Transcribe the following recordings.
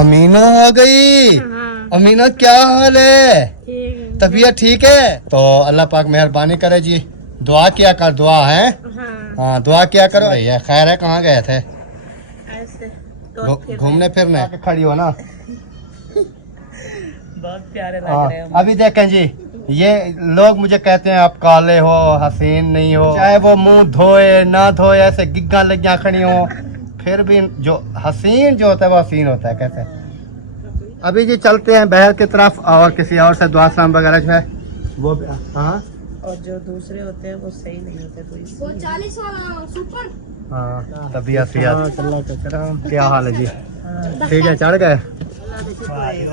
अमीना आ गई। हाँ। अमीना क्या हाल है? ठीक तबीयत ठीक है? तो अल्लाह पाक मेहरबानी करे जी। दुआ किया कर, दुआ है। हाँ हाँ दुआ किया करो। ये खैर है, कहाँ गए थे? ऐसे तो घूमने फिरने खड़ी हो ना। बहुत प्यारे लग हाँ रहे हैं। अभी देखें जी, ये लोग मुझे कहते हैं आप काले हो, हसीन नहीं हो, चाहे वो मुंह धोए ना धोए, ऐसे गिग्गा लगिया खड़ी हो, फिर भी जो हसीन जो होता है वो हसीन होता है। कैसे अभी जी चलते हैं बहर की तरफ और किसी और से दुआ सलाम वगैरह जो है वो। हाँ और जो दूसरे होते हैं वो सही नहीं होते, तो वो 40 वाला सुपर। हाँ तबीयत क्या हाल है जी? ठीक है, चढ़ गए।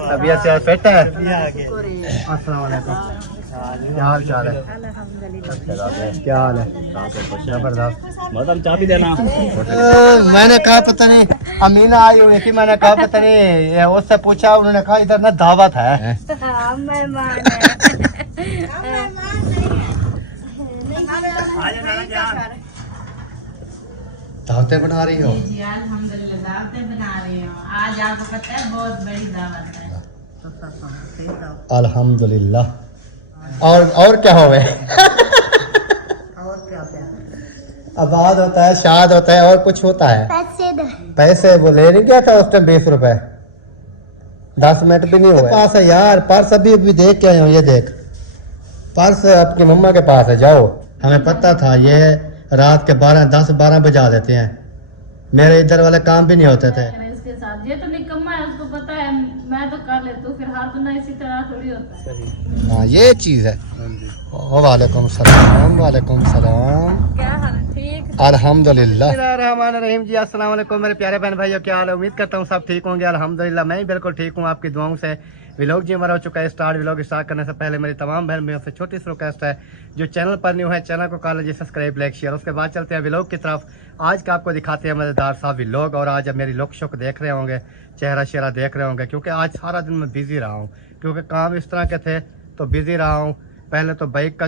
तबीयत से फिट है? अस्सलाम वालेकुम, क्या हाल चाल है? क्या हाल है? जबरदस्त। मैडम चाबी देना। मैंने कहा पता नहीं अमीना आई हुई थी, मैंने कहा पता नहीं, उससे पूछा, उन्होंने कहा इधर ना दावत है। दावतें बना रही हो? जी अल्हम्दुलिल्लाह दावतें बना रही हूँ। आज आपको पता है बहुत बड़ी दावत है। अल्हम्दुलिल्लाह। और क्या होवे? आबाद होता है, शाद होता है, और कुछ होता है? पैसे वो ले नहीं गया था उस टाइम 20 रुपए, 10 मिनट भी नहीं हुए पास है यार। पर्स अभी देख के आया हूँ, ये देख पर्स आपकी मम्मा के पास है। जाओ, हमें पता था ये रात के 10-12 बजा देते हैं, मेरे इधर वाले काम भी नहीं होते थे। इसके साथ ये तो निकम्मा है, उसको पता है, मैं तो कर लेती हूँ, फिर हर दुनिया इसी तरह थोड़ी होता है। हाँ ये चीज़ है। वालेकुम सलाम। वालेकुम सलाम। क्या हाल है? ठीक। अल्हम्दुलिल्लाह। रहमानिर्रहीम जी, अस्सलाम वालेकुम मेरे प्यारे बहन भाइयों, क्या हाल है? उम्मीद करता हूँ सब ठीक होंगे। अल्हम्दुलिल्लाह मैं ही बिल्कुल ठीक हूँ, आपकी दुआओं से। व्लॉग जी हमारा हो चुका है स्टार्ट। व्लॉग स्टार्ट करने से पहले मेरी तमाम बहन भाइयों से छोटी सी रिक्वेस्ट है, जो चैनल पर न्यू है चैनल को कर लीजिए सब्सक्राइब, लाइक, शेयर। उसके बाद चलते हैं व्लॉग की तरफ। आज का आपको दिखाते हैं मज़ेदार सा व्लॉग। और आज अब मेरी लुक शुक देख रहे होंगे, चेहरा शेहरा देख रहे होंगे, क्योंकि आज सारा दिन मैं बिज़ी रहा हूँ, क्योंकि काम इस तरह के थे तो बिज़ी रहा हूँ। पहले तो बाइक का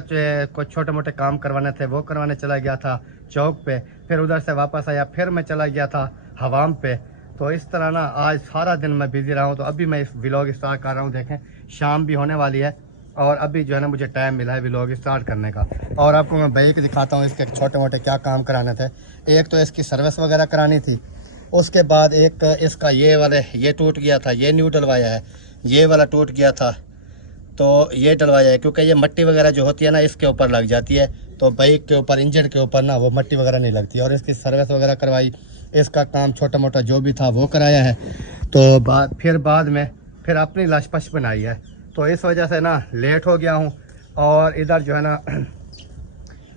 कुछ छोटे मोटे काम करवाने थे, वो करवाने चला गया था चौक पे, फिर उधर से वापस आया, फिर मैं चला गया था हवाम पे। तो इस तरह ना आज सारा दिन मैं बिज़ी रहा हूँ। तो अभी मैं इस व्लॉग स्टार्ट कर रहा हूँ। देखें शाम भी होने वाली है और अभी जो है ना मुझे टाइम मिला है व्लॉग स्टार्ट करने का। और आपको मैं बाइक दिखाता हूँ, इसके छोटे मोटे क्या काम कराने थे। एक तो इसकी सर्विस वगैरह करानी थी, उसके बाद एक इसका ये टूट गया था, ये न्यू डलवाया है, ये वाला टूट गया था तो ये डलवाया है, क्योंकि ये मट्टी वगैरह जो होती है ना इसके ऊपर लग जाती है, तो बाइक के ऊपर इंजन के ऊपर ना वो मट्टी वगैरह नहीं लगती। और इसकी सर्विस वगैरह करवाई, इसका काम छोटा मोटा जो भी था वो कराया है। तो बाद में फिर अपनी लशपश बनाई है, तो इस वजह से ना लेट हो गया हूँ। और इधर जो है ना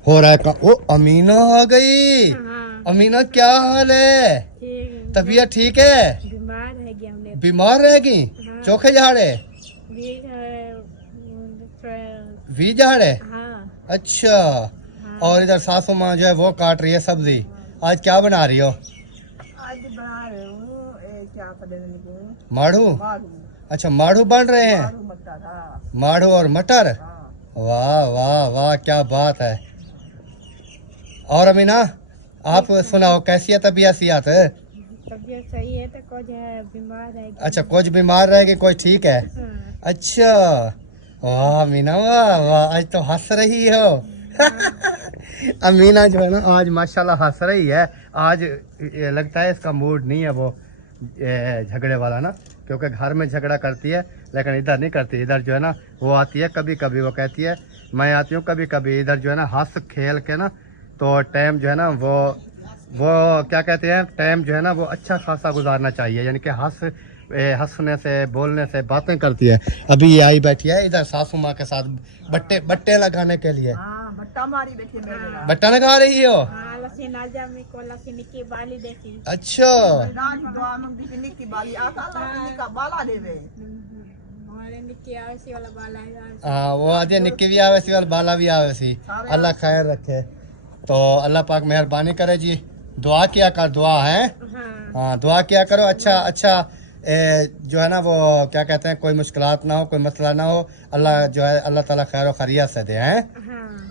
हो रहा है ओ अमीना आ गई। हाँ। अमीना क्या हाल है? ठीक। तबीयत ठीक है? बीमार है गया हमने। बीमार रहेगी? हाँ। चोखे झाड़े वी झाड़े? हाँ। अच्छा। और इधर सासू माँ जो है वो काट रही है सब्जी। आज क्या बना रही हो? आज बना रहे हूँ क्या माढ़ू? अच्छा माढ़ू बन रहे हैं, माढ़ू और मटर। वाह वाह वाह, क्या बात है। और अमीना आप सुनाओ, कैसी है तबीयत? तबीयत सही है, तो कुछ बीमार है। अच्छा कुछ बीमार रहेगी, कोई ठीक है? हाँ। अच्छा वाह अमीना, वाह वाह, आज तो हंस रही हो। अमीना जो है ना आज माशाल्लाह हंस रही है। आज लगता है इसका मूड नहीं है वो झगड़े वाला ना, क्योंकि घर में झगड़ा करती है लेकिन इधर नहीं करती। इधर जो है ना वो आती है कभी कभी, वो कहती है मैं आती हूँ कभी कभी। इधर जो है ना हंस खेल के ना, तो टाइम जो है ना वो क्या कहते हैं, टाइम जो है ना वो अच्छा खासा गुजारना चाहिए, यानी कि हंसने से बोलने से बातें करती है। अभी ये आई बैठी है इधर सासू माँ के साथ बट्टे लगाने के लिए। बट्टा लगा रही हो? अच्छा हाँ, वो आदि निक्की भी आवे सी और बाला भी आवे सी। अल्लाह खैर रखे। तो अल्लाह पाक मेहरबानी करे जी। दुआ किया कर, दुआ है। हाँ दुआ किया करो। अच्छा जो है ना वो क्या कहते हैं, कोई मुश्किलात ना हो, कोई मसला ना हो, अल्लाह जो है अल्लाह ताला खैर और खैरियत से दे हैं।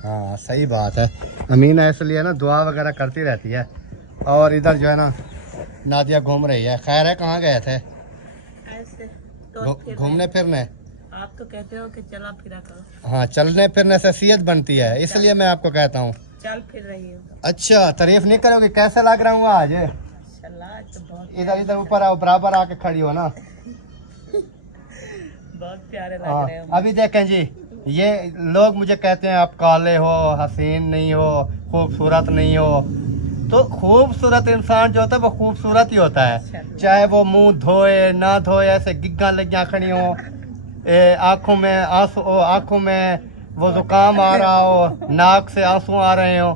हाँ सही बात है। अमीना इसलिए ना दुआ वगैरह करती रहती है। और इधर जो है ना नादिया घूम रही है। खैर है, कहाँ गए थे? ऐसे तो फिर घूमने फिरने? आप तो कहते हो कि चला फिरा करो। हाँ, चलने फिरने से सेहत बनती है, इसलिए मैं आपको कहता हूँ। चल फिर रही हो। अच्छा, तारीफ नहीं करोगे? कैसे लग रहा हूँ आज? माशाल्लाह तो बहुत इधर ऊपर आओ, बराबर आके खड़ी हो ना। बहुत प्यारे लग हाँ, रहे हो। अभी देखें जी, ये लोग मुझे कहते हैं आप काले हो, हसीन नहीं हो, खूबसूरत नहीं हो। तो खूबसूरत इंसान जो होता है वो खूबसूरत ही होता है, चाहे वो मुंह धोए ना धोए, ऐसे गिग्गा लगियां खड़ी हो, आंखों में आंसू हो, आंखों में वो जुकाम आ रहा हो, नाक से आंसू आ रहे हो,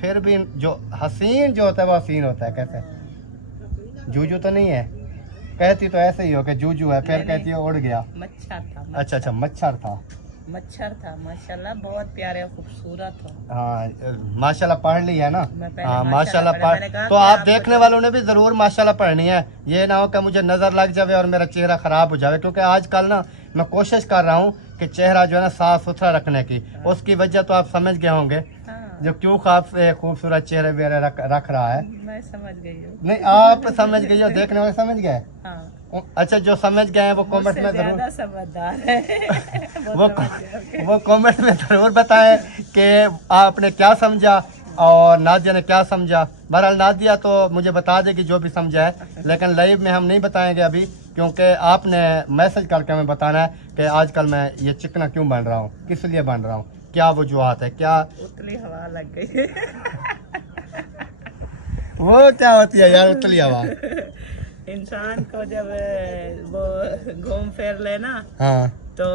फिर भी जो हसीन जो होता है वो हसीन होता है। कैसे? जूजू तो नहीं है? कहती तो ऐसे ही हो कि जूजू है, फिर कहती है उड़ गया। मच्छर था। अच्छा अच्छा, मच्छर था। मच्छर था। माशाल्लाह बहुत प्यारे खूबसूरत हो। हाँ, माशाल्लाह पढ़ ली है ना? मैं पहले हाँ, माशाल्लाह माशाल्लाह मैंने कहा पढ़। तो कि आप आपको देखने वालों ने भी जरूर माशाल्लाह पढ़नी है, ये ना हो कि मुझे नजर लग जावे और मेरा चेहरा खराब हो जावे, क्योंकि आजकल ना मैं कोशिश कर रहा हूँ कि चेहरा जो है ना साफ सुथरा रखने की। उसकी वजह तो आप समझ गए होंगे, हाँ, जो क्यों खूबसूरत चेहरे वेरे रख रहा है। मैं समझ गई हूँ। नहीं, आप समझ गए हो, देखने वाले समझ गए। हाँ, अच्छा, जो समझ गए हैं वो कमेंट मुझसे में जरूर ज्यादा समझदार है। वो समझ गए। वो कमेंट में जरूर बताएं कि आपने क्या समझा और नादिया ने क्या समझा। बहरहाल नादिया तो मुझे बता देगी जो भी समझा है, लेकिन लाइव में हम नहीं बताएंगे अभी, क्योंकि आपने मैसेज करके हमें बताना है कि आजकल मैं ये चिकना क्यों बन रहा हूँ, किस लिए बन रहा हूँ, क्या वजूहत है, क्या उतली हवा लग गई। वो क्या होती है यार उतली हवा? इंसान को जब वो घूम फिर ले ना, हाँ, तो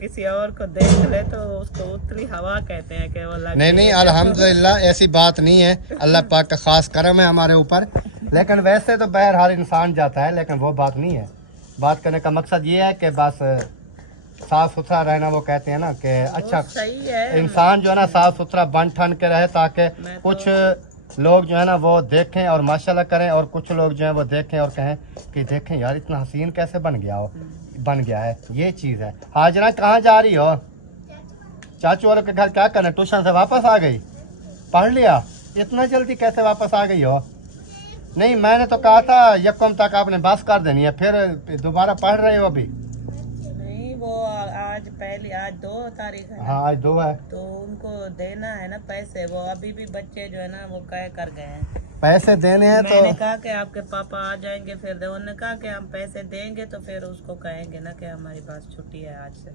किसी और को देख ले तो उसको उतली हवा कहते हैं कि वो लग नहीं नहीं, अल्हम्दुलिल्लाह ऐसी बात नहीं है, अल्लाह पाक का खास करम है हमारे ऊपर। लेकिन वैसे तो बहरहाल इंसान जाता है, लेकिन वो बात नहीं है। बात करने का मकसद ये है कि बस साफ सुथरा रहना, वो कहते हैं ना कि अच्छा सही है। इंसान जो है ना साफ सुथरा बन ठन के रहे, ताकि कुछ लोग जो है ना वो देखें और माशाल्लाह करें, और कुछ लोग जो है वो देखें और कहें कि देखें यार इतना हसीन कैसे बन गया है। ये चीज़ है। हाजरा कहाँ जा रही हो? चाचू वालों के घर क्या करना? ट्यूशन से वापस आ गई? पढ़ लिया? इतना जल्दी कैसे वापस आ गई हो? नहीं, मैंने तो कहा था यकम तक आपने बस कर देनी है, फिर दोबारा पढ़ रहे हो अभी? नहीं, वो आज 2 तारीख है ना, हाँ, आज 2 है। तो उनको देना है ना पैसे। वो अभी भी बच्चे जो है ना वो कह कर गए हैं पैसे देने हैं तो मैंने कहा कि आपके पापा आ जाएंगे, फिर उन्होंने कहा कि हम पैसे देंगे तो फिर उसको कहेंगे ना कि हमारी पास छुट्टी है आज से।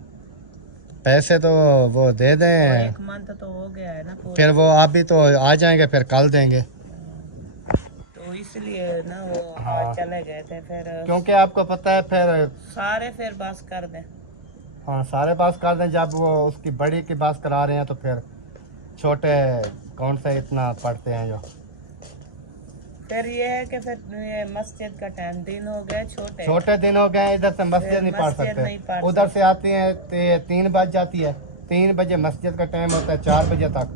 पैसे तो वो दे दें, 1 मंथ तो हो गया है ना पूरा। फिर वो आप भी तो आ जाएंगे, फिर कल देंगे। तो इसलिए ना वो हाँ। आज चले गए थे, फिर क्योंकि आपको पता है फिर सारे फिर बस कर दें। हाँ, सारे पास कर दें। जब वो उसकी बड़ी की बात करा रहे हैं तो फिर छोटे कौन से इतना पढ़ते हैं जो। फिर ये है कि फिर ये मस्जिद का टाइम, दिन हो गए छोटे दिन हो गए, इधर से मस्जिद नहीं पढ़ नहीं पढ़ सकते। उधर से आती हैं 3 बज जाती है, 3 बजे मस्जिद का टाइम होता है 4 बजे तक।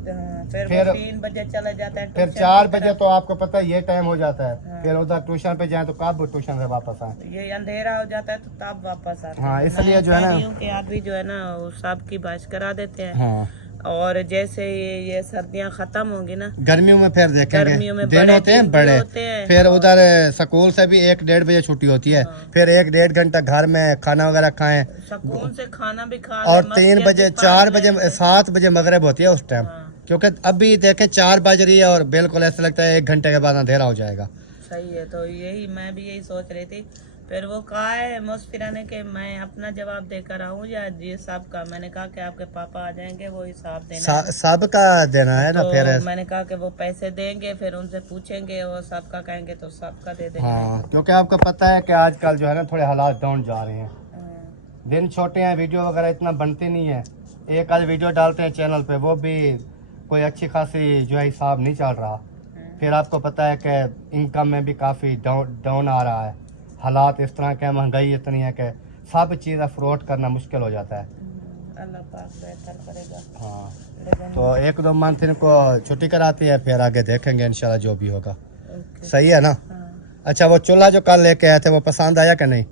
फिर वो 3 बजे चले जाते हैं फिर ट्यूशन 4 की बजे तो आपको पता है ये टाइम हो जाता है। हाँ। फिर उधर ट्यूशन पे जाए तो कब ट्यूशन से वापस आए? तरफ। ये अंधेरा हो जाता है तो तब वापस आते हैं। हाँ, इसलिए मैं जो है ना कह रही हूँ कि आदमी जो है ना वो सब की बात करा देते हैं। हाँ, और जैसे ये सर्दियाँ खत्म होंगी ना, गर्मियों में फिर देखेंगे गर्मियों में दिन बड़े होते हैं दिन भी बड़े। होते हैं। फिर उधर स्कूल से भी 1-1:30 बजे छुट्टी होती है, फिर 1-1.5 घंटा घर में खाना वगैरह खाएं, सुकून से खाना भी खा और लें, 3 मस्जिद बजे भी पढ़ 4 लें। बजे 7 बजे मगरिब होती है उस टाइम। हाँ, क्योंकि अभी देखें 4 बज रही है और बिल्कुल ऐसा लगता है 1 घंटे के बाद अंधेरा हो जाएगा। सही है। तो मैं भी यही सोच रही थी। फिर वो कहा है मुस्फिरा ने कि मैं अपना जवाब देकर आऊँ या ये सब का। मैंने कहा कि आपके पापा आ जाएंगे, वो हिसाब देना है। सब का देना है ना तो फिर। मैंने कहा कि वो पैसे देंगे, फिर उनसे पूछेंगे, वो सबका कहेंगे तो सबका दे देंगे। हाँ, क्योंकि आपको पता है कि आजकल जो है ना थोड़े हालात डाउन जा रहे हैं। हाँ, दिन छोटे हैं, वीडियो वगैरह इतना बनती नहीं है। एक आध वीडियो डालते हैं चैनल पे, वो भी कोई अच्छी खासी जो है हिसाब नहीं चल रहा। फिर आपको पता है कि इनकम में भी काफ़ी डाउन आ रहा है। हालात इस तरह के, महंगाई इतनी है कि सब चीज़ अफोर्ड करना मुश्किल हो जाता है। अल्लाह पाक बेहतर करेगा। हाँ, लेकिन तो 1-2 मंथ इनको छुट्टी कराती है, फिर आगे देखेंगे इंशाल्लाह जो भी होगा। ओके। सही है ना? हाँ, अच्छा, वो चूल्हा जो कल लेके आए थे वो पसंद आया कि नहीं?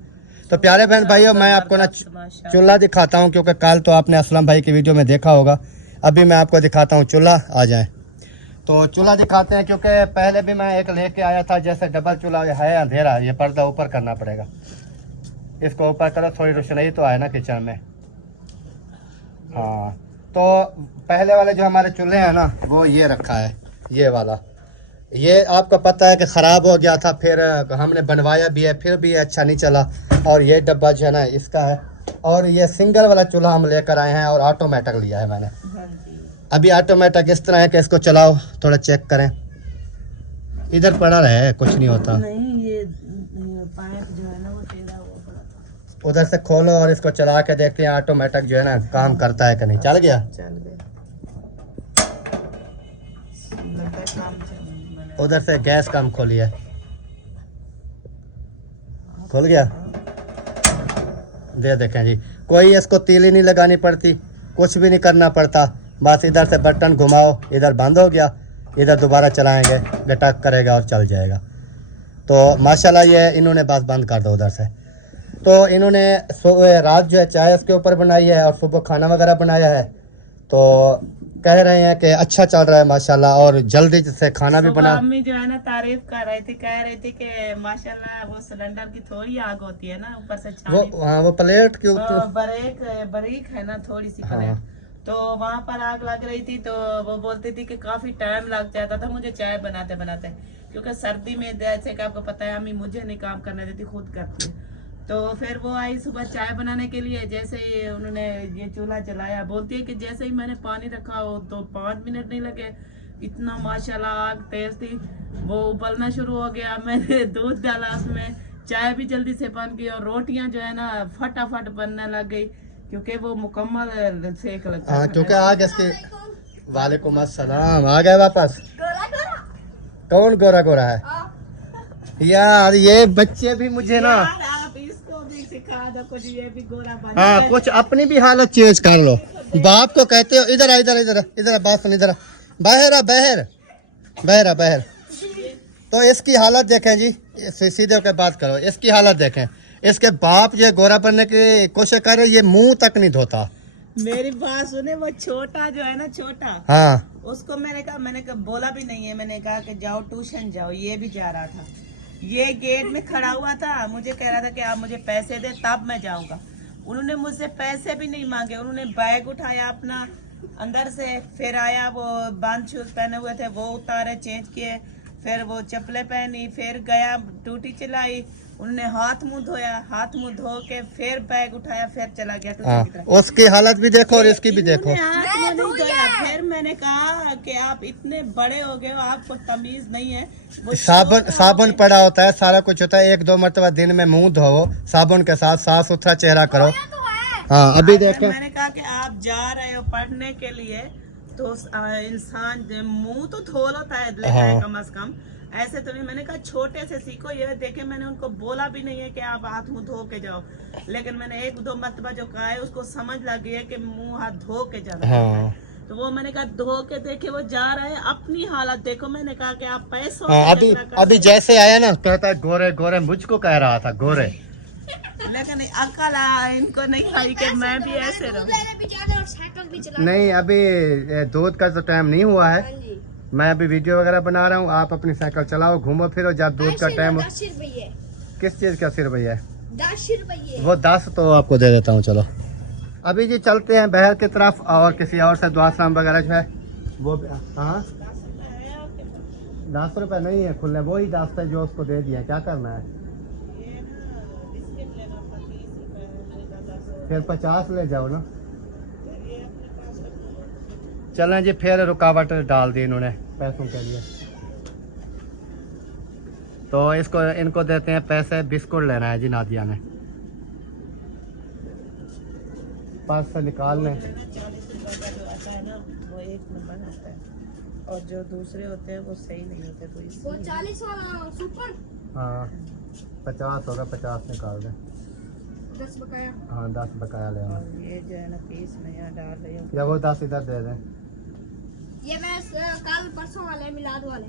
तो प्यारे बहन भाइयों, मैं आपको ना माशाल्लाह। चूल्हा दिखाता हूँ, क्योंकि कल तो आपने असलम भाई की वीडियो में देखा होगा। अभी मैं आपको दिखाता हूँ चूल्हा। आ जाएं तो चूल्हा दिखाते हैं, क्योंकि पहले भी मैं एक लेके आया था, जैसे डबल चूल्हा है, अंधेरा, ये पर्दा ऊपर करना पड़ेगा। इसको ऊपर करो, थोड़ी रोशनी तो आए ना किचन में। हाँ, तो पहले वाले जो हमारे चूल्हे हैं ना, वो ये रखा है, ये वाला। ये आपको पता है कि ख़राब हो गया था, फिर हमने बनवाया भी है, फिर भी अच्छा नहीं चला। और ये डब्बा जो है ना इसका है। और ये सिंगल वाला चूल्हा हम लेकर आए हैं और ऑटोमेटिक लिया है मैंने। हाँ जी। अभी ऑटोमेटिक इस तरह है कि इसको चलाओ, थोड़ा चेक करें, इधर पड़ा रहे कुछ नहीं होता। नहीं, ये पाइप जो है ना वो टेढ़ा हुआ पड़ा था। उधर से खोलो और इसको चला के देखते हैं ऑटोमेटिक जो है ना काम करता है कि नहीं। चल गया, चल गए, लगता है काम चल। उधर से गैस कम खोलिए, खुल गया। दे देखें जी, कोई इसको तीली नहीं लगानी पड़ती, कुछ भी नहीं करना पड़ता, बस इधर से बटन घुमाओ, इधर बंद हो गया, इधर दोबारा चलाएंगे, गटक करेगा और चल जाएगा। तो माशाल्लाह ये इन्होंने बस बंद कर दो उधर से। तो इन्होंने रात जो है चाय इसके ऊपर बनाई है और सुबह खाना वगैरह बनाया है। तो कह रहे हैं कि अच्छा चल रहा है माशाल्लाह, और जल्दी से खाना भी सुबह बना। अम्मी जो है ना तारीफ कर रही थी, कह रही थी कि माशाल्लाह वो सिलेंडर की थोड़ी आग होती है ना ऊपर से वो छानी, हाँ, वो प्लेट के ऊपर बारीक है ना थोड़ी सी हाँ। प्लेट, तो वहां पर आग लग रही थी। तो वो बोलती थी कि काफी टाइम लग जाता था मुझे चाय बनाते बनाते, क्योंकि सर्दी में जैसे कि आपको पता है अम्मी मुझे नहीं काम करने देती, खुद करती है। तो फिर वो आई सुबह चाय बनाने के लिए, जैसे ही उन्होंने ये चूल्हा जलाया, बोलती है कि जैसे ही मैंने पानी रखा हो तो 5 मिनट नहीं लगे, इतना माशाल्लाह आग तेज थी, वो उबलना शुरू हो गया। मैंने दूध डाला उसमें, चाय भी जल्दी से बन गई और रोटियां जो है ना फटाफट बनने लग गई, क्योंकि वो मुकम्मल सेक लगता हाँ, था। क्योंकि आग इसके। वालेकुम अस्सलाम, आ गए वापस। गोरा गोरा कौन गोरा गोरा है यार? ये बच्चे भी मुझे ना, यार, आप इसको भी सिखा दो कुछ, ये भी गोरा बन हाँ, जाए। कुछ अपनी भी हालत चेंज कर लो। बाप को कहते हो इधर आ, इधर इधर इधर, बात सुन, इधर बाहर आ, बाहर बाहर आ, बाहर। तो इसकी हालत देखें जी, सीधे होकर बात करो, इसकी हालत देखें। इसके बाप जो गोरा बनने की कोशिश कर रहे, ये मुंह तक नहीं धोता। मेरी बात सुने, वो छोटा जो है ना, छोटा, हाँ, उसको मैंने कहा बोला भी नहीं है, मैंने कहा कि जाओ ट्यूशन जाओ, ये भी जा रहा था, ये गेट में खड़ा हुआ था, मुझे कह रहा था कि आप मुझे पैसे दे तब मैं जाऊंगा। उन्होंने मुझसे पैसे भी नहीं मांगे, उन्होंने बैग उठाया अपना अंदर से, फिर आया, वो बंद शूज पहने हुए थे वो उतारे, चेंज किए, फिर वो चप्पलें पहनी, फिर गया, टूटी चलाई, उन्होंने हाथ मुंह धोया, हाथ मुंह धो के फिर बैग उठाया, फिर चला गया हाँ, ट्यूशन की तरफ। उसकी हालत भी देखो और इसकी भी देखो। इन्होंने हाथ मुंह नहीं धोया। फिर मैंने कहा कि आप इतने बड़े हो गए हो, आपको तमीज नहीं है। वो छोटा साबुन हो गया। पड़ा होता है, सारा कुछ होता है, 1-2 मरतबा दिन में मुंह धोवो साबुन के साथ, साफ सुथरा चेहरा करो। हाँ, अभी देखें, मैंने कहा कि आप जा रहे हो पढ़ने के लिए, तो इंसान मुंह तो धो लेता है, लेता है हाँ। कम से कम, ऐसे तो नहीं। मैंने कहा छोटे से सीखो, ये देखे, मैंने उनको बोला भी नहीं है कि आप हाथ मुंह धो के जाओ, लेकिन मैंने 1-2 मरतबा जो कहा है उसको समझ लग गई है कि मुंह हाथ धो के जाना है। हाँ, तो वो मैंने कहा धो के देखे, वो जा रहे हैं, अपनी हालत देखो। मैंने कहा कि आप पैसों हाँ, से झगड़ा कर अभी जैसे आया ना, कहता है गोरे गोरे, मुझको कह रहा था गोरे। लेकिन अकल इनको नहीं आई कि मैं भी ऐसे रहूं। लेने भी जाना और साइकिल भी चलाना। नहीं, अभी दूध का तो टाइम नहीं हुआ है, हाँ जी। मैं अभी वीडियो वगैरह बना रहा हूँ। आप अपनी साइकिल चलाओ, घूमो फिरो, जब दूध का टाइम। 10 रुपये। किस चीज़ का सिर भैया? 10 रुपये। वो 10 तो आपको दे देता हूँ, चलो। अभी जी चलते हैं बहर की तरफ, और किसी और से दुआ सलाम वगैरह जो है वो। हाँ, 10 रुपये नहीं है खुले, वही 10 है जो उसको दे दिया, क्या करना है? फिर 50 ले जाओ ना। चलें जी, फिर रुकावट डाल दी इन्होंने पैसों के लिए। तो इनको देते हैं पैसे, बिस्कुट लेना है जी नादिया ने, पर्स से निकाल लें। 40 रुपए का जो आता है ना, वो 1 नंबर आता है, और जो दूसरे होते हैं वो सही नहीं होते, तो वो इसलिए 40 वाला सुपर। हाँ, 50 होगा, 50 निकाल दें। 10 बकाया। हाँ, 10 बकाया ले आना। और ये जो है ना पीस नया डाल रही हूँ। या वो 10 इधर दे दें। ये मैं कल परसों वाले मिलाद वाले।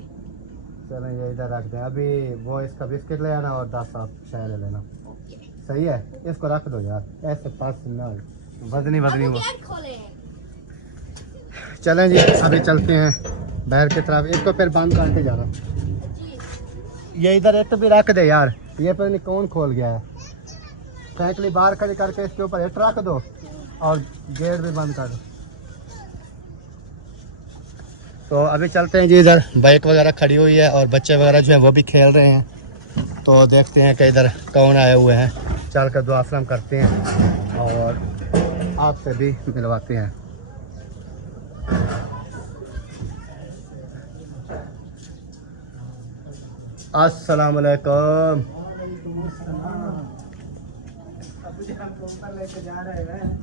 चलें, ये इधर रख दें। अभी वो इसका बिस्किट ले आना और 10 आप चाय ले लेना। ओके। सही है, इसको रख दो यार, ऐसे पर्स ना वजनी वजनी अब हो। गेट खोले हैं। चलें जी, अभी चलते हैं बहर की तरफ। इसको फिर बंद करके जाना। जी। ये इधर एक तो भी रख दे यार, ये पता नहीं कौन खोल गया है। साइकिल बाहर खड़ी करके इसके ऊपर हिट रख दो और गेट भी बंद कर दो। तो अभी चलते हैं जी, इधर बाइक वगैरह खड़ी हुई है और बच्चे वगैरह जो हैं वो भी खेल रहे हैं। तो देखते हैं कि इधर कौन आए हुए हैं, चल कर दुआ सलाम करते हैं और आपसे भी मिलवाते हैं। अस्सलाम वालेकुम।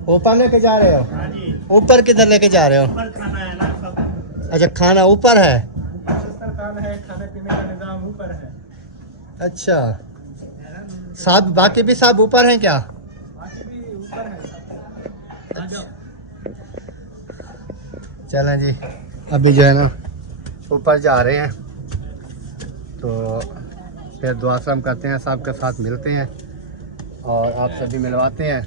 ऊपर लेके जा रहे हो? ऊपर किधर लेके जा रहे हो? अच्छा, खाना ऊपर है। खाने पीने का निजाम ऊपर है। अच्छा, सब बाकी भी सब ऊपर हैं क्या? बाकी भी ऊपर है। चलें जी, अभी जो है ना ऊपर जा रहे हैं, तो फिर दुआ सलाम करते हैं, सबके साथ मिलते हैं और आप सभी मिलवाते हैं।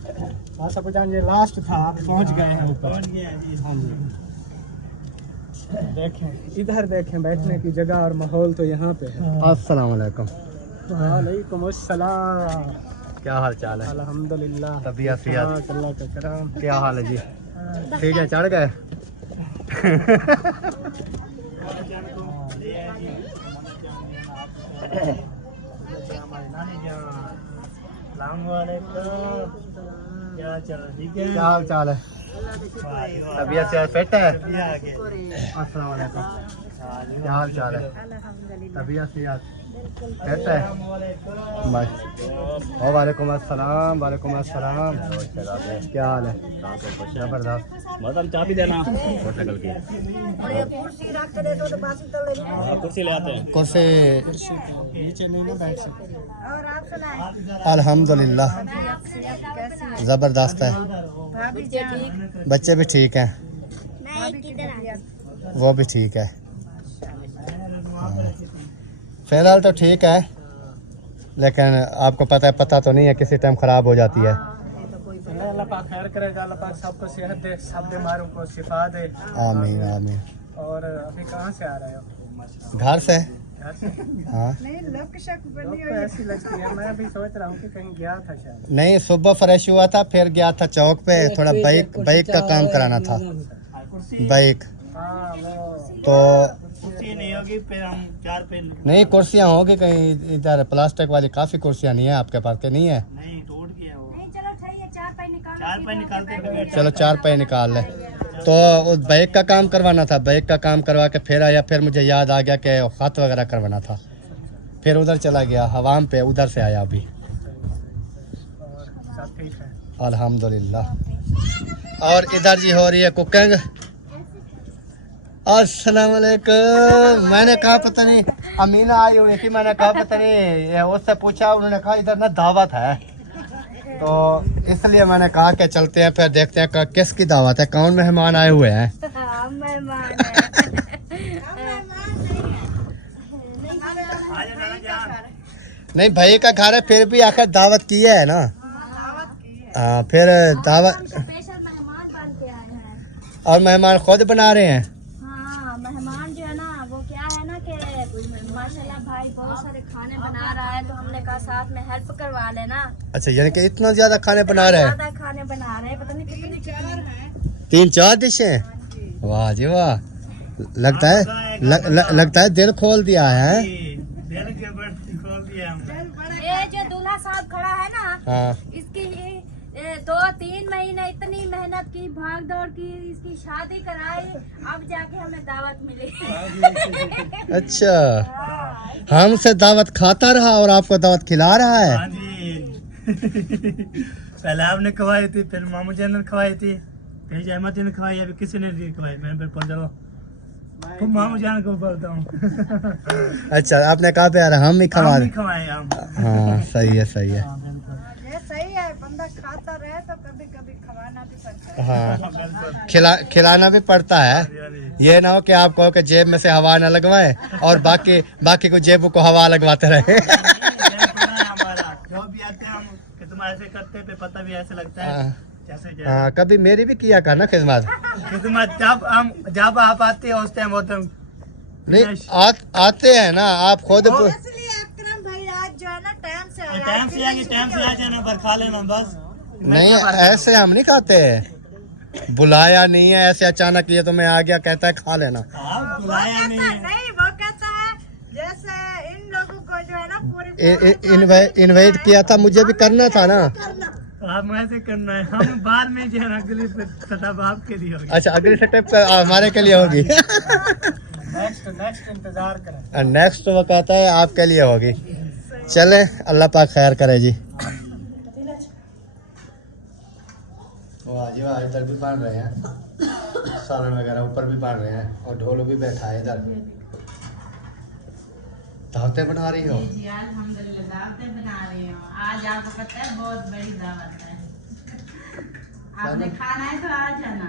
बस अब जान, ये लास्ट था, आप पहुंच गए हैं ऊपर। पहुंच गए हैं जी। हाँ जी, देखें इधर, देखें बैठने की जगह और माहौल तो यहाँ पे है। अस्सलाम वालेकुम। वालेकुम अस्सलाम। क्या हाल चाल है? अल्हम्दुलिल्लाह। तबीयत सियात? अल्लाह का करम। क्या हाल है जी? ठीक है, चढ़ गए? क्या हाल चाल है? तबीयत से फिट है? अस्सलाम वालेकुम। क्या हाल चाल है? तबीयत से फिट है? वालेकुम अस्सलाम। वालेकुम अस्सलाम। क्या हाल है? जबरदस्त। मतलब चाय भी देना मोटरसाइकिल की। कुर्सी ले आते हैं। कुर्सी नीचे नहीं ना बैठ सकते। अल्हम्दुलिल्लाह ज़बरदस्त है। बच्चे भी ठीक हैं? वो भी ठीक है। फिलहाल तो ठीक है, लेकिन आपको पता तो नहीं है, किसी टाइम ख़राब हो जाती है। अल्लाह पाक खैर करेगा, अल्लाह पाक सबको सेहत दे, सब बीमारों को शिफा दे। आमीन आमीन। और अभी कहाँ से आ रहे हो? घर से? घर से? हाँ। लोग को ऐसी लगती है, मैं भी सोच रहा हूँ कि कहीं गया था शायद। नहीं, सुबह फ्रेश हुआ था, फिर गया था चौक पे, थोड़ा बाइक का काम कराना था। बाइक हाँ, वो तो कुर्सी नहीं होगी, फिर हम चार पे नहीं, कुर्सियाँ होगी कहीं इधर, प्लास्टिक वाली काफ़ी कुर्सियाँ नहीं है आपके पास के? नहीं है? नहीं टूट गया वो। चार पे निकालते हैं। चलो 4 पैसे निकाल ले। तो उस बाइक का काम करवाना था, बाइक का काम करवा के फिर आया, फिर मुझे याद आ गया कि ख़त वगैरह करवाना था, फिर उधर चला गया हवाम पे, उधर से आया अभी। सब ठीक है। अल्हम्दुलिल्लाह। और इधर जी हो रही है कुकिंग। अस्सलाम वालेकुम। मैंने कहा पता नहीं, अमीना आई हुई थी, मैंने कहा पता नहीं, उससे पूछा, उन्होंने कहा इधर ना दावत है, तो इसलिए मैंने कहा कि चलते हैं, फिर देखते हैं किसकी दावत है, कौन मेहमान आए हुए हैं। नहीं, भाई का घर है, फिर भी आखिर दावत की है ना। हाँ, फिर दावत। स्पेशल मेहमान बन के आए हैं। और मेहमान खुद बना रहे हैं? हाँ, मेहमान जो है ना, वो क्या है ना कि माशाल्लाह भाई बहुत सारे खाने बना रहा है, तो हमने कहा साथ में हेल्प करवा लेना। अच्छा, यानी कि इतना ज्यादा खाने बना रहे हैं? ज्यादा खाने बना रहे हैं, पता नहीं कितने 3-4 डिशें? वाह जी वाह, लगता है लगता है दिल खोल दिया है। ये जो दूल्हा साहब खड़ा है ना, हाँ। इसकी 2-3 महीने इतनी मेहनत की, भाग दौड़ की, इसकी शादी कराई, अब जाके हमें दावत मिली। अच्छा, हमसे दावत खाता रहा और आपको दावत खिला रहा है? हाँ जी। पहले आपने खवाई थी, फिर मामू जी ने खवाई थी, फिर जहमत ने खवाई, अभी किसी ने नहीं खवाई। मैंने फिर पहुंचा तो मामू जान को बोलता हूँ। अच्छा, आपने कहा यार हम ही खवा रहे। खवाए हम। हाँ, सही है सही है। ये सही है, बंदा खाता रहे तो कभी कभी खवाना भी पड़ता है। हाँ, खिलाना भी पड़ता है। ये ना हो कि आप कहो कि जेब में से हवा ना लगवाए और बाकी को जेब को हवा लगवाते रहे। जो भी आते हैं हम कि तुम ऐसे करते पे पता भी ऐसे लगता है जैसे हाँ, कभी मेरी भी किया करना खिदमत। खिदमत जब आप आते हो उस टाइम वो तो नहीं, आते हैं ना आप खुद। इसलिए अकरम भाई आज जो है ना टाइम से टाइम से आएंगे, टाइम से आ जाना, पर खा लेना बस। नहीं ऐसे हम नहीं खाते, बुलाया नहीं है ऐसे अचानक, ये तो मैं आ गया कहता है खा लेना। आप बुलाया नहीं। नहीं वो कहता है जैसे इन लोगों को जो है ना पूरी इनवाइट किया था, मुझे भी करना था ना। आप ऐसे करना है, हम बाद में जो है ना अगली सेटअप आपके लिए होगी। अच्छा अगली सेटअप हमारे के लिए होगी। नेक्स्ट इंतजार करें। नेक्स्ट वो कहता है आपके लिए होगी। चले अल्लाह पाक खैर करे जी। वाह जी वाह, इधर भी बन रहे हैं सालन वगैरह, ऊपर भी बन रहे हैं और ढोलू भी बैठा है इधर। दावतें बना रही हो? जी अल्हम्दुलिल्लाह दावतें बना रही हूँ। आज आपको पता है बहुत बड़ी दावत है, आपने खाना है तो आ जाना।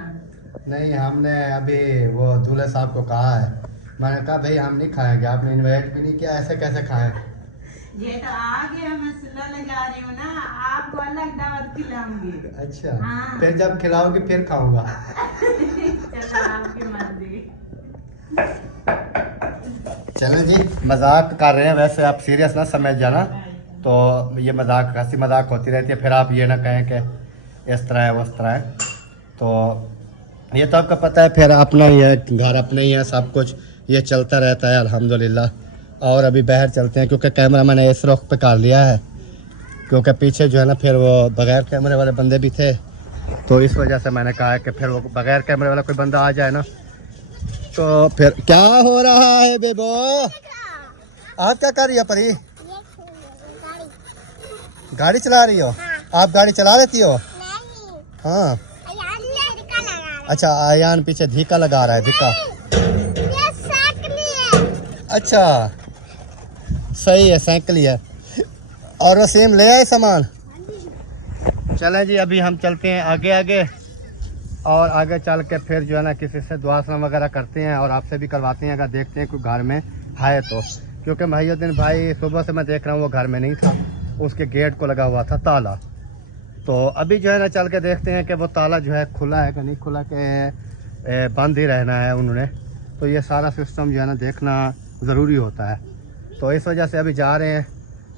नहीं हमने अभी वो दूल्हे साहब को कहा है, मैंने कहा भाई हम नहीं खाएंगे, आपने इनवाइट भी नहीं किया, ऐसे कैसे खाएं। ये तो आगे मसला लगा रही हूँ ना, आपको अलग दावत खिलाऊंगी। अच्छा हाँ। फिर जब खिलाओगे फिर खाऊंगा। चलो आपकी मर्जी। चलो जी, मजाक कर रहे हैं, वैसे आप सीरियस ना समझ जाना, तो ये मजाक हंसी मजाक होती रहती है, फिर आप ये ना कहें कि इस तरह है उस तरह है। तो ये तो आपको पता है, फिर अपना ही है घर, अपने ही है सब कुछ, ये चलता रहता है अल्हम्दुलिल्लाह। और अभी बाहर चलते हैं क्योंकि कैमरा मैंने इस रुख पे कर लिया है, क्योंकि पीछे जो है ना फिर वो बगैर कैमरे वाले बंदे भी थे, तो इस वजह से मैंने कहा है कि फिर वो बगैर कैमरे वाला कोई बंदा आ जाए ना तो फिर। क्या हो रहा है बेबो? आप क्या कर रही हो परी? गाड़ी चला रही हो? आप गाड़ी चला लेती हो? हाँ। अच्छा आयान पीछे धीका लगा रहा है, धीका। अच्छा सही है, साइकिल ही है। और वो सेम ले आए सामान। चलें जी, अभी हम चलते हैं आगे आगे, और आगे चल के फिर जो है ना किसी से दुआ सलाम वगैरह करते हैं और आपसे भी करवाते हैं, अगर देखते हैं कोई घर में है तो। क्योंकि महिउद्दीन भाई सुबह से मैं देख रहा हूँ वो घर में नहीं था, उसके गेट को लगा हुआ था ताला। तो अभी जो है ना चल के देखते हैं कि वो ताला जो है खुला है कि नहीं खुला, कि बंद ही रहना है उन्होंने। तो ये सारा सिस्टम जो है ना देखना ज़रूरी होता है, तो इस वजह से अभी जा रहे हैं,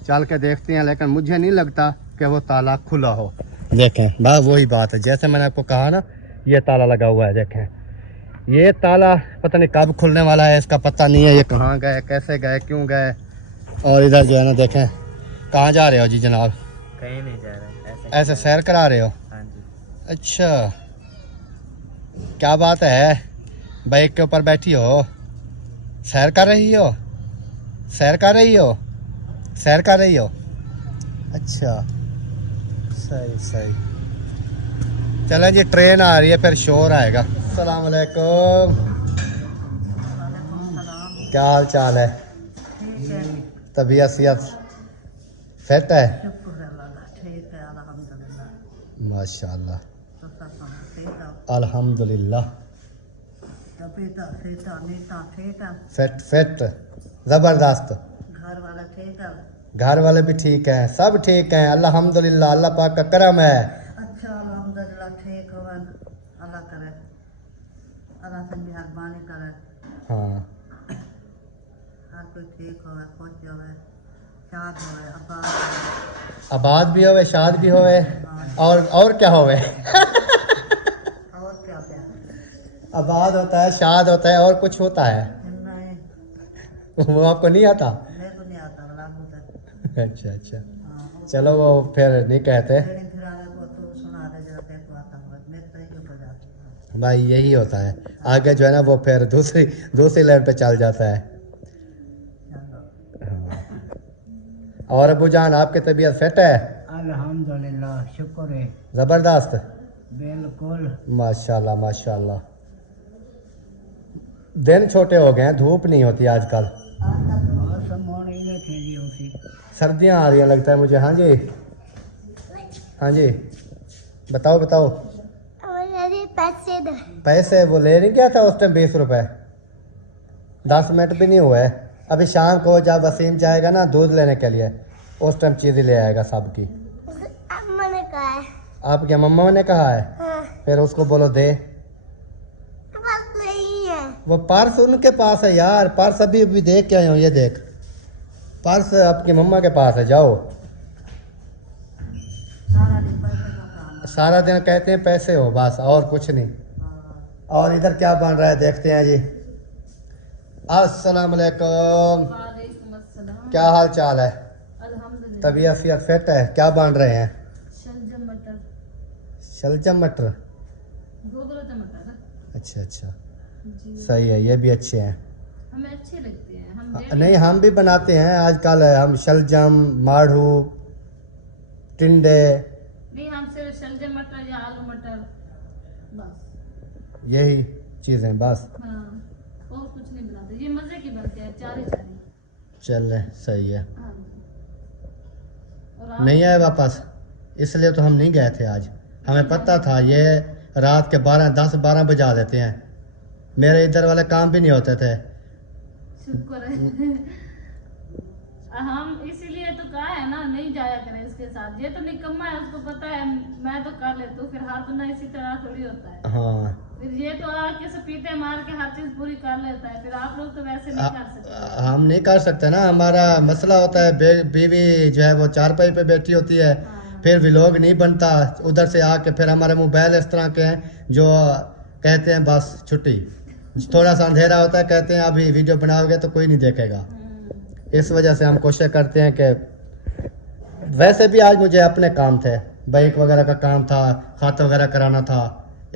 चल के देखते हैं। लेकिन मुझे नहीं लगता कि वो ताला खुला हो। देखें बस वही बात है, जैसे मैंने आपको कहा ना, ये ताला लगा हुआ है। देखें ये ताला पता नहीं कब खुलने वाला है, इसका पता नहीं है, ये कहाँ गए, कैसे गए, क्यों गए। और इधर जो है ना देखें, कहाँ जा रहे हो जी जनाब? कहीं नहीं जा रहे, ऐसे सैर करा रहे हो? हाँ जी। अच्छा क्या बात है, बाइक के ऊपर बैठी हो, सैर कर रही हो? सैर कर रही हो? सैर कर रही हो? अच्छा सही सही। चलें जी, ट्रेन आ रही है, फिर शोर आएगा। अस्सलाम वालेकुम, क्या हाल चाल है? तबीयत सेहत फिट है? माशाल्लाह अल्हम्दुलिल्लाह, फिट फिट ज़बरदस्त। घर वाले भी ठीक हैं, सब ठीक हैं अल्हम्दुलिल्लाह, अल्लाह पाक का करम है। अच्छा अल्हम्दुलिल्लाह ठीक हो, अल्लाह करे, अल्लाह से मेहरबानी करे, हाँ हर कोई ठीक हो, खुश हो, शाद हो, आबाद भी होवे, शाद भी होवे, और क्या होवे? और क्या क्या आबाद होता है, शाद होता है, और कुछ होता है नहीं, वो आपको नहीं आता? मेरे को नहीं आता, लागू है। अच्छा अच्छा, चलो वो फिर नहीं कहते भाई, यही होता है। आगे जो है ना वो फिर दूसरी लाइन पे चल जाता है। हाँ। और अबू जान आपकी तबीयत फिट है? अल्हम्दुलिल्लाह, शुक्र है, ज़बरदस्त, बिल्कुल। माशाल्लाह माशाल्लाह। दिन छोटे हो गए हैं, धूप नहीं होती आजकल, सर्दियाँ आ रही हैं लगता है मुझे। हाँ जी हाँ जी, बताओ बताओ। पैसे वो ले नहीं गया था उस टाइम 20 रुपए, 10 मिनट भी नहीं हुए। अभी शाम को जब वसीम जाएगा ना दूध लेने के लिए, उस टाइम चीज़ें ले आएगा सबकी। अम्मा ने कहा है। आपके मम्मा ने कहा है? हाँ। फिर उसको बोलो दे। बस नहीं है। वो पर्स उनके पास है यार, पर्स अभी अभी देख के आए हूँ, ये देख पर्स आपकी मम्मा के पास है, जाओ सारा दिन कहते हैं पैसे हो बस और कुछ नहीं। हाँ। और इधर क्या बन रहा है देखते हैं जी। अस्सलाम वालेकुम, वालेकुम अस्सलाम। क्या हाल चाल है? अल्हम्दुलिल्लाह। तबीयत सेहत फिट है? क्या बन रहे हैं? शलजम मटर, शलजम मटर। गोगलो टमाटर। अच्छा अच्छा, जी, सही है, ये भी अच्छे हैं। हमें अच्छे लगते हैं। हम डेली नहीं हम भी बनाते हैं आजकल, हम शलजम, माढ़ू, टिंडे, नहीं, हम सिर्फ शलजम मटर या आलू मटर बस। यही चीज़ें बस। हाँ, और कुछ नहीं बनाते। ये मजे की बनते हैं, चारे चारे। चल सही है। हाँ जी। और आप? नहीं आए वापस, इसलिए तो हम नहीं गए थे आज। हमें पता था ये रात के 10-12 बजा देते हैं। मेरे इधर वाले काम भी नहीं होते थे। शुक्र है। हम इसीलिए तो कहा है ना, नहीं जाया करें इसके साथ। ये तो निकम्मा है, उसको पता है मैं तो कर लेती हूँ, फिर हर बंदा इसी तरह थोड़ी होता है। हाँ, फिर ये तो आके सपीटे मार के हर चीज पूरी कर लेता है, फिर आप लोग तो वैसे नहीं कर सकते। हम नहीं कर सकते ना, हमारा मसला होता है। बीवी जो है वो चारपाई पे बैठी होती है, हाँ। फिर व्लॉग नहीं बनता। उधर से आके फिर हमारे मोबाइल इस तरह के हैं जो कहते हैं बस छुट्टी। थोड़ा सा अंधेरा होता है, कहते हैं अभी वीडियो बनाओगे तो कोई नहीं देखेगा। इस वजह से हम कोशिश करते हैं कि वैसे भी आज मुझे अपने काम थे, बाइक वगैरह का काम था, खत वगैरह कराना था,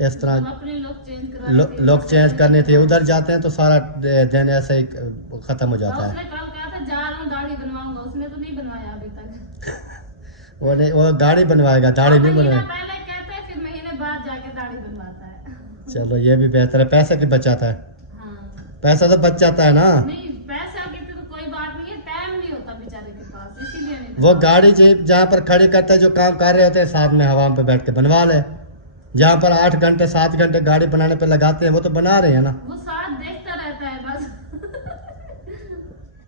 इस तरह अपने लोग चेंज करा लोग चेंज करने थे। उधर जाते हैं तो सारा दिन ऐसे ही ख़त्म हो जाता है। उसने कल कहा था जा रहा हूँ दाढ़ी बनवाऊंगा, उसने तो नहीं बनवाया अभी तक। वो नहीं, वो दाढ़ी बनवाएगा, दाढ़ी नहीं महीना बनवाएगा। पहले कहते हैं, फिर महीने बाद जाके दाढ़ी बनवाता है। चलो ये भी बेहतर है, पैसे की बचाता है। हाँ, पैसा तो बच जाता है ना। नहीं पैसा की तो कोई बात नहीं है, टाइम नहीं होता बेचारे के पास, इसीलिए नहीं वो गाड़ी जहाँ पर खड़ी करता है, जो काम कर रहे होते हैं साथ में हवा पे बैठ के बनवा ले। जहाँ पर 8 घंटे 7 घंटे गाड़ी बनाने पे लगाते हैं वो तो बना रहे हैं ना। वो साथ देखता रहता है बस।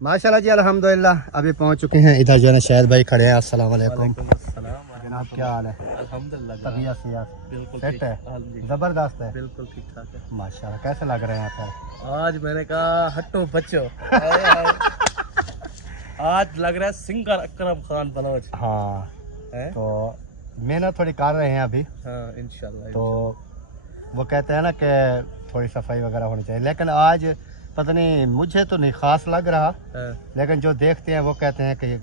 माशाल्लाह जी, अल्हम्दुलिल्लाह। अभी पहुँच चुके हैं, इधर जो है ना शायद भाई खड़े हैं। अस्सलाम वालेकुम जनाब, क्या हाल है? अल्हम्दुलिल्लाह तबीयत सेहत बिल्कुल फिट ठीक, है? अल्हम्दुलिल्लाह। ज़बरदस्त है, बिल्कुल ठीक ठाक है। माशाल्लाह। कैसे लग रहे हैं यहाँ पर? आज मैंने कहा हटो बच्चो। आज लग रहा है सिंगर अकरम खान बलोच हाँ, है। तो मेहनत थोड़ी कर रहे हैं अभी। हाँ इंशाल्लाह। तो वो कहते हैं ना कि थोड़ी सफाई वगैरह होनी चाहिए, लेकिन आज पता नहीं, मुझे तो नहीं खास लग रहा, हाँ, लेकिन जो देखते हैं वो कहते हैं कि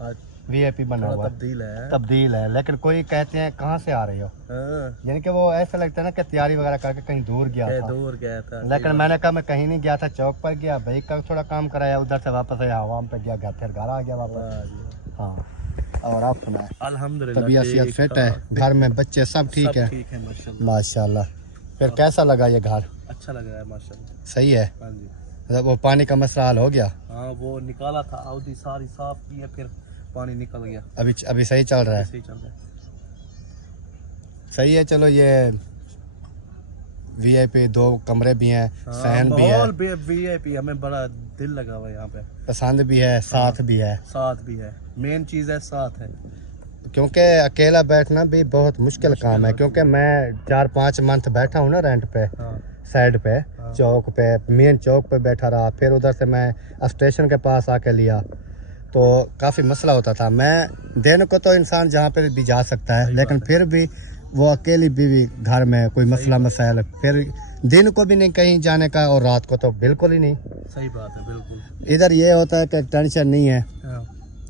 आज वीआईपी बना थोड़ा हुआ तब्दील है। लेकिन कोई कहते हैं कहाँ से आ रही हो, हाँ, यानी कि वो ऐसा लगता है ना कि तैयारी वगैरह करके कहीं दूर गया था। दूर गया था। लेकिन मैंने कहा मैं कहीं नहीं गया था, चौक पर गया, बाइक का थोड़ा काम कराया, उधर से वापस आया, हवाम पे गया, फिर घर आ गया वापस। हाँ, और आप सुनाए? अल्हम्दुलिल्लाह तबीयत सेहत फिट है? घर में बच्चे सब ठीक है? ठीक है माशाल्लाह। माशाल्लाह। फिर कैसा लगा ये घर? अच्छा लग रहा है माशाल्लाह। सही है? हाँ जी। मतलब वो पानी का मसला हल हो गया? हाँ वो निकाला था, आउदी सारी साफ की है, फिर पानी निकल गया। अभी सही चल रहा है? सही चल रहा है। सही है। चलो, ये वीआईपी 2 कमरे भी हैं, हाँ, सहन भी है, माहौल भी वीआईपी, हमें बड़ा दिल लगा हुआ है यहाँ पे। पसंद भी है, साथ भी है। साथ भी है, मेन चीज़ है साथ है। क्योंकि अकेला बैठना भी बहुत मुश्किल काम है, क्योंकि मैं 4-5 मंथ बैठा हूँ ना रेंट पे, हाँ साइड पे, चौक पे, मेन चौक पे बैठा रहा, फिर उधर से मैं स्टेशन के पास आके लिया, तो काफ़ी मसला होता था। मैं दिन को तो इंसान जहाँ पे भी जा सकता है, लेकिन फिर भी वो अकेली बीवी घर में कोई मसला मसाइल, फिर दिन को भी नहीं कहीं जाने का, और रात को तो बिल्कुल ही नहीं। सही बात है बिल्कुल। इधर ये होता है कि टेंशन नहीं है। हाँ।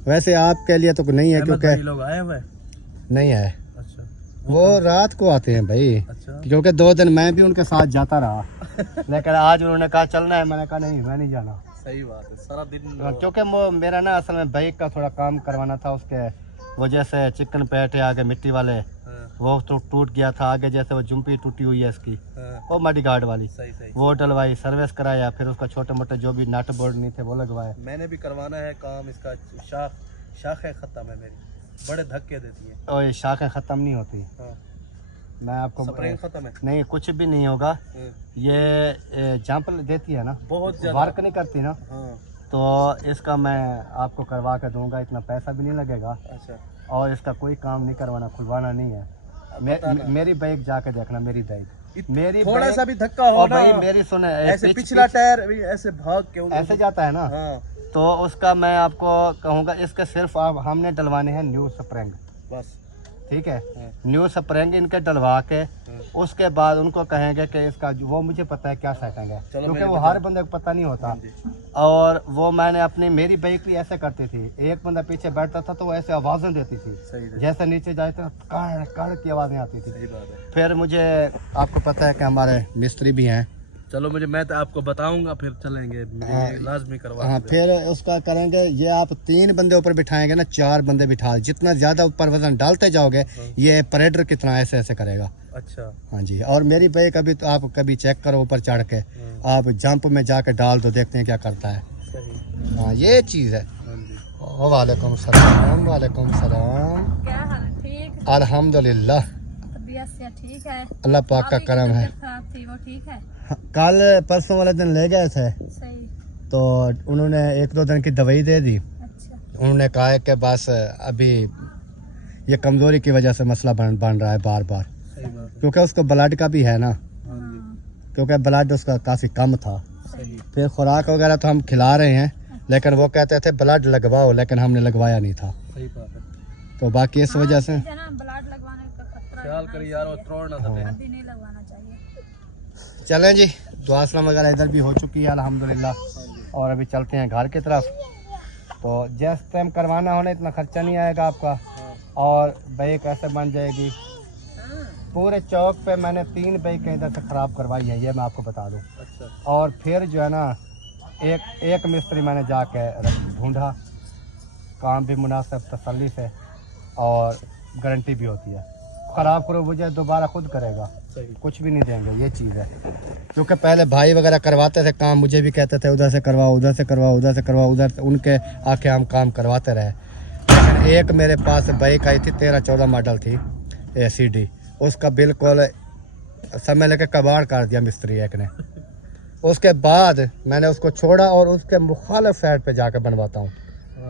वैसे आपके लिए तो नहीं है, अहमद भाई क्योंकि लोग आए हुए? नहीं है, अच्छा। वो रात को आते हैं भाई। अच्छा। क्योंकि 2 दिन मैं भी उनके साथ जाता रहा, लेकिन आज उन्होंने कहा चलना है, मैंने कहा नहीं, मैं नहीं जाना। सही बात है, सारा दिन क्योंकि वो मेरा ना असल में बाइक का थोड़ा काम करवाना था, उसके वजह से चिकन पेट है आगे मिट्टी वाले, हाँ, वो तो टूट गया था। आगे जैसे वो जुम्पी टूटी हुई है इसकी, हाँ, वो मडी गार्ड वाली, सही सही। वो डलवाई, सर्विस कराया, फिर उसका छोटे मोटे जो भी नट बोल्ट नहीं थे वो लगवाए। मैंने भी करवाना है काम इसका, शाखें ख़त्म है मेरी, बड़े धक्के देती है। और ये शाखें ख़त्म नहीं होती, हाँ। मैं आपको स्प्रिंग ख़त्म है। नहीं, कुछ भी नहीं होगा। हाँ, ये जंप देती है ना, बहुत ज़्यादा। वर्क नहीं करती ना, हाँ। तो इसका मैं आपको करवा के दूंगा, इतना पैसा भी नहीं लगेगा, अच्छा। और इसका कोई काम नहीं करवाना, खुलवाना नहीं है। मेरी बाइक जाके देखना, मेरी बाइक, मेरी थोड़ा बाइक- सा भी धक्का हो और ना, भाई मेरी सुने, ऐसे पिछला टायर भी ऐसे भाग के ऐसे जाता है ना, हाँ तो उसका मैं आपको कहूँगा, इसके सिर्फ आप हमने डलवाने हैं न्यू स्प्रिंग, बस। ठीक है, हाँ। न्यू स्प्रिंग इनके डलवा के उसके बाद उनको कहेंगे कि इसका वो मुझे पता है क्या सेटिंग है, चलो क्योंकि मैंने वो बता हर बंदे को पता नहीं होता। हाँ जी। और वो मैंने अपनी मेरी बाइक भी ऐसे करती थी, एक बंदा पीछे बैठता था तो वो ऐसे आवाज़ें देती थी, सही है, जैसे नीचे जाए तो कड़ कड़ की आवाज़ें आती थी। सही बात है। फिर मुझे आपको पता है कि हमारे मिस्त्री भी हैं, चलो मैं तो आपको बताऊंगा, फिर चलेंगे, मुझे हाँ। ये लाजमी करवा हाँ, दो। फिर उसका करेंगे, ये आप 3 बंदे ऊपर बिठाएंगे ना, 4 बंदे बिठा, जितना ज़्यादा ऊपर वजन डालते जाओगे ये परेडर की तरह ऐसे ऐसे करेगा। अच्छा, हाँ जी, और मेरी बाइक अभी तो आप कभी चेक करो ऊपर चढ़ के, आप जंप में जाके डाल दो, देखते हैं क्या करता है। सही। हाँ, ये चीज़ है। हाँ जी। वालेकुम सलाम, वालेकुम सलाम। क्या हाल? ठीक। अल्हम्दुलिल्लाह, तबीयत से ठीक है? अल्लाह पाक का आपकी करम है। तबीयत खराब थी, वो ठीक है? हाँ, कल परसों वाले दिन ले गए थे सही। तो उन्होंने 1-2 दिन की दवाई दे दी। अच्छा। उन्होंने कहा है कि बस अभी ये कमज़ोरी की वजह से मसला बन रहा है बार बार, सही बात है। क्योंकि उसको ब्लड का भी है ना, हाँ जी, क्योंकि ब्लड उसका काफ़ी कम था। सही। फिर खुराक वगैरह तो हम खिला रहे हैं, लेकिन वो कहते थे ब्लड लगवाओ, लेकिन हमने लगवाया नहीं था। सही बात है। तो बाकी इस वजह से ब्लड लगवाने का खतरा ख्याल करिए यार, वो तोड़ ना सके। अभी नहीं लगवाना चाहिए। चलें जी, दुआ सलाम वगैरह इधर भी हो चुकी है अल्हम्दुलिल्लाह, और अभी चलते हैं घर की तरफ। तो जिस टाइम करवाना होना इतना खर्चा नहीं आएगा आपका, और बाइक ऐसे बन जाएगी। पूरे चौक पे मैंने 3 बाइकें इधर से ख़राब करवाई हैं, ये मैं आपको बता दूं। अच्छा, और फिर जो है ना, एक मिस्त्री मैंने जाके ढूंढा, काम भी मुनासिब तसल्ली से, और गारंटी भी होती है, ख़राब करो मुझे दोबारा खुद करेगा, सही। कुछ भी नहीं देंगे, ये चीज़ है। क्योंकि पहले भाई वगैरह करवाते थे काम, मुझे भी कहते थे उधर से करवाओ, उधर से करवाओ, उधर से करवाओ, उधर से, उनके आके हम काम करवाते रहे। लेकिन एक मेरे पास बाइक आई थी 13-14 मॉडल थी ACD, उसका बिल्कुल समय लेके कबाड़ कर दिया मिस्त्री एक ने। उसके बाद मैंने उसको छोड़ा और उसके मुखालिफ साइड पे जाकर बनवाता हूँ,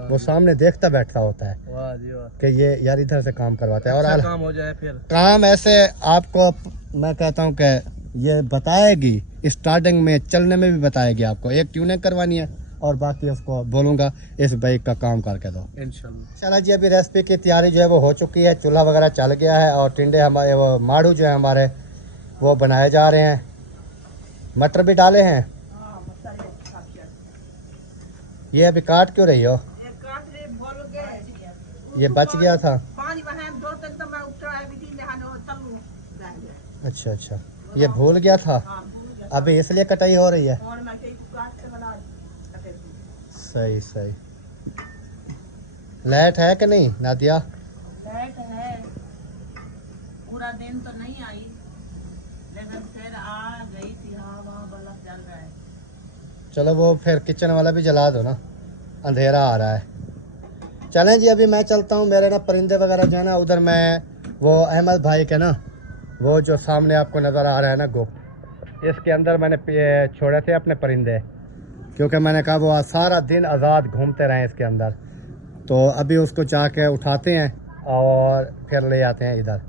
वो सामने देखता बैठता होता है वाह जी वाह। कि ये यार इधर से काम करवाता है। और अच्छा काम हो जाए फिर। काम ऐसे आपको मैं कहता हूँ कि ये बताएगी, स्टार्टिंग में चलने में भी बताएगी आपको, एक ट्यूनिंग करवानी है और बाकी उसको बोलूँगा इस बाइक का काम करके दो इंशाल्लाह। चला जी। अभी रेसिपी की तैयारी जो है वो हो चुकी है, चूल्हा वगैरह चल गया है, और टिंडे हमारे वो माड़ू जो है हमारे वो बनाए जा रहे हैं। मटर भी डाले हैं। ये अभी काट क्यों रही हो? ये बच गया था। अच्छा अच्छा, ये भूल गया था, अभी इसलिए कटाई हो रही है। सही सही। लाइट है कि नहीं नादिया? लाइट है, पूरा दिन तो नहीं आई, लेकिन फिर आ गई थी। हाँ, वहाँ बल्ब जल रहा है। चलो वो फिर किचन वाला भी जला दो ना, अंधेरा आ रहा है। चलें जी, अभी मैं चलता हूँ। मेरे ना परिंदे वगैरह जो है ना, उधर मैं वो अहमद भाई के ना, वो जो सामने आपको नज़र आ रहा है ना गुप, इसके अंदर मैंने छोड़े थे अपने परिंदे, क्योंकि मैंने कहा वो सारा दिन आज़ाद घूमते रहें इसके अंदर। तो अभी उसको जाके उठाते हैं और फिर ले आते हैं इधर,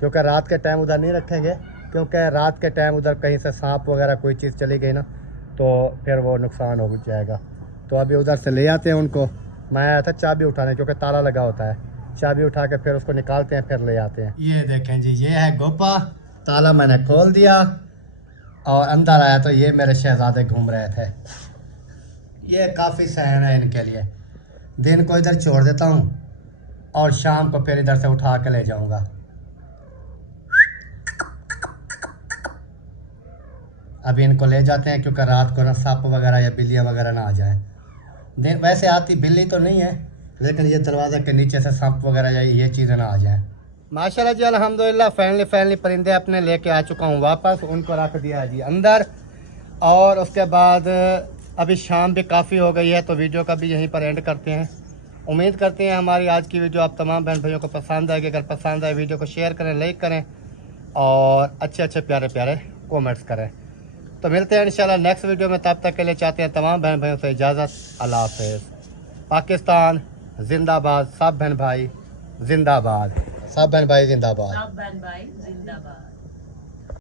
क्योंकि रात के टाइम उधर नहीं रखेंगे, क्योंकि रात के टाइम उधर कहीं से सांप वगैरह कोई चीज़ चली गई ना तो फिर वो नुकसान हो जाएगा। तो अभी उधर से ले आते हैं उनको। मैं आया था चाबी उठाने, क्योंकि ताला लगा होता है, चाबी उठा के फिर उसको निकालते हैं, फिर ले आते हैं। ये देखें जी, ये है गोपा, ताला मैंने खोल दिया और अंदर आया तो ये मेरे शहजादे घूम रहे थे। ये काफ़ी सहन है इनके लिए। दिन को इधर छोड़ देता हूँ और शाम को फिर इधर से उठा के ले जाऊँगा। अभी इनको ले जाते हैं, क्योंकि रात को ना सांप वगैरह या बिल्लियाँ वगैरह ना आ जाए। दिन वैसे आती बिल्ली तो नहीं है, लेकिन ये दरवाज़े के नीचे से सांप वगैरह या ये चीज़ें ना आ जाएं। माशाल्लाह जी, अल्हम्दुलिल्लाह फाइनली परिंदे अपने लेके आ चुका हूँ वापस। उनको रख दिया जी अंदर, और उसके बाद अभी शाम भी काफ़ी हो गई है, तो वीडियो का भी यहीं पर एंड करते हैं। उम्मीद करते हैं हमारी आज की वीडियो आप तमाम बहन भाइयों को पसंद आएगी। अगर पसंद आए वीडियो को शेयर करें, लाइक करें और अच्छे प्यारे कमेंट्स करें। तो मिलते हैं इंशाल्लाह नेक्स्ट वीडियो में। तब तक के लिए चाहते हैं तमाम बहन भाइयों से इजाज़त। अल्लाह हाफ़िज़। पाकिस्तान जिंदाबाद, सब बहन भाई जिंदाबाद, सब बहन भाई जिंदाबाद। सब बहन भाई जिंदाबाद।